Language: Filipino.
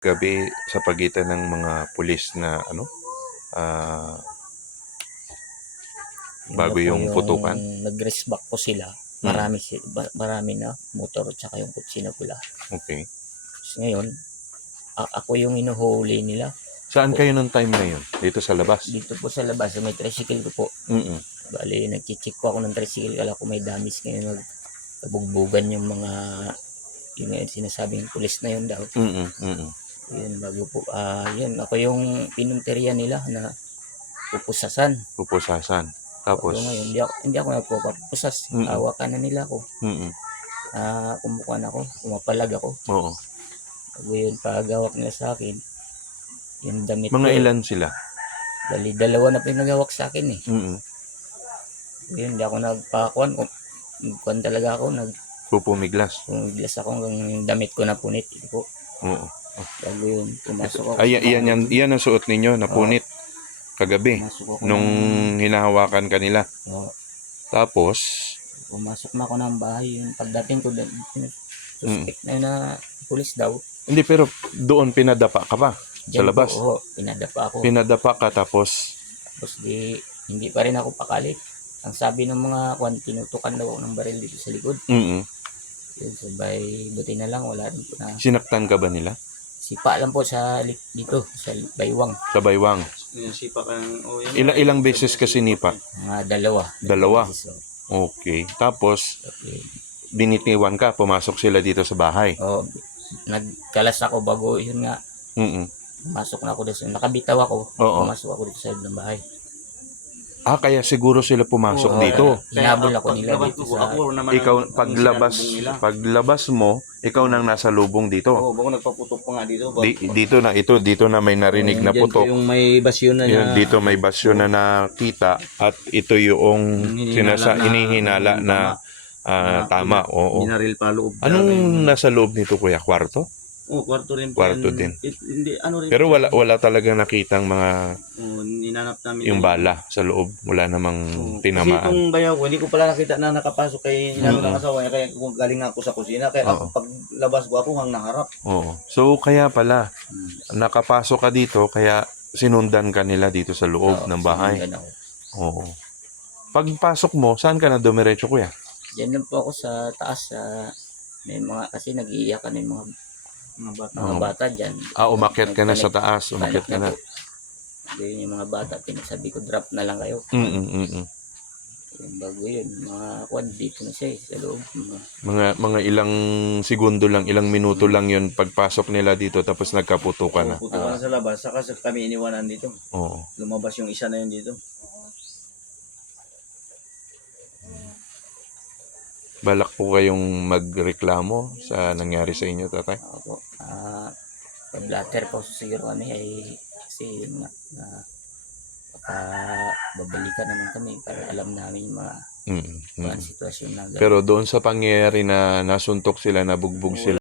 gabi sa pagitan ng mga pulis na bago yung putukan. Nag-resback po sila. Marami na motor at saka yung kutsi na pula. Okay. So, ngayon, ako yung inuhuli nila. Saan kayo nung time na yun? Dito sa labas? Dito po sa labas, may tricycle ko po. Bali, nag-check ko ako ng tricycle. Kala ko may damage ngayon. Nagkabugbugan yung mga yung sinasabing pulis na yun daw. Yun, bago po. Yun, ako yung pinunteriya nila na pupusasan. Tapos? So, ngayon, hindi ako nagpupusas. Hawakan na nila ako. Kumukuha na ako. Kumapalag ako. Oo. Bago yun, pagawak nila sa akin. Yung damit mga ko. Ilan sila? Dali, dalawa na pinagawak sa akin eh. Yun, hindi ako nagpakuan. Kuan talaga ako. Pupumiglas ako hanggang yung damit ko na punit. Po. Oo. Bago yun, pumasok ako. Yan ang suot ninyo na punit kagabi nung hinahawakan kanila. Oo. Tapos pumasok na ako ng bahay. Yung pagdating ko, suspect na yun na pulis daw. Hindi, pero doon pinadapa ka pa sa labas? Oo, pinadapa ako. Pinadapa ka tapos hindi pa rin ako pakalit. Ang sabi ng mga tinutukan daw ako ng baril dito sa likod. Yun, sabay, buti na lang, wala rin po na. Sinaktan ka ba nila? Sipa lang po dito, sa baywang. Sa baywang? Sipa kang, ilang beses ka sinipa? Dalawa. Okay. Tapos, binitiwan ka, pumasok sila dito sa bahay? Oo. Nagkalas ako bago, yun nga. Pumasok na ako dito. Nakabitaw ako. Pumasok ako dito sa ng bahay. Kaya siguro sila pumasok dito. Hinabol ako nila dito sa... Ikaw, paglabas mo, ikaw nang nasa lubong dito. Oo, bako nagpaputok pa nga dito. Dito na may narinig na putok. Yung may basyon na dito may basyon na nakita at ito yung inihinala na tama. Oo. Binaril pa loob. Anong nasa loob nito, kuya? Kwarto? Oo, kwarto rin. Kwarto din. Hindi, rin. Pero wala talagang nakitang mga ninanap namin yung bala sa loob. Wala namang tinamaan. Kasi itong bayaw ko, hindi ko pala nakita na nakapasok kay hinalo ng asawa niya. Kaya galing ako sa kusina. Kaya paglabas ko ako hang naharap. Oo. So kaya pala, nakapasok ka dito, kaya sinundan ka nila dito sa loob ng bahay. Oo. Pagpasok mo, saan ka na dumiretso, kuya? Diyan lang po ako sa taas. May mga, kasi nag-iiyakan yung mga bata dyan. Umakyat ka na sa taas. Umakyat ka na. Doon yung mga bata, pinasabi ko, drop na lang kayo. Bago yun, mga kwan, dito na siya sa loob. Mga ilang segundo lang, ilang minuto lang yun pagpasok nila dito, tapos nagkaputukan na. Putukan na sa labas, saka kami iniwanan dito. Oo. Lumabas yung isa na yun dito. Balak po kayong magreklamo sa nangyari sa inyo, tatay? Opo. Pag-blatter po siguro kami ay kasi yun nga, babalikan naman kami para alam namin yung mga sitwasyon na. Pero doon sa pangyayari na nasuntok sila, nabugbog sila,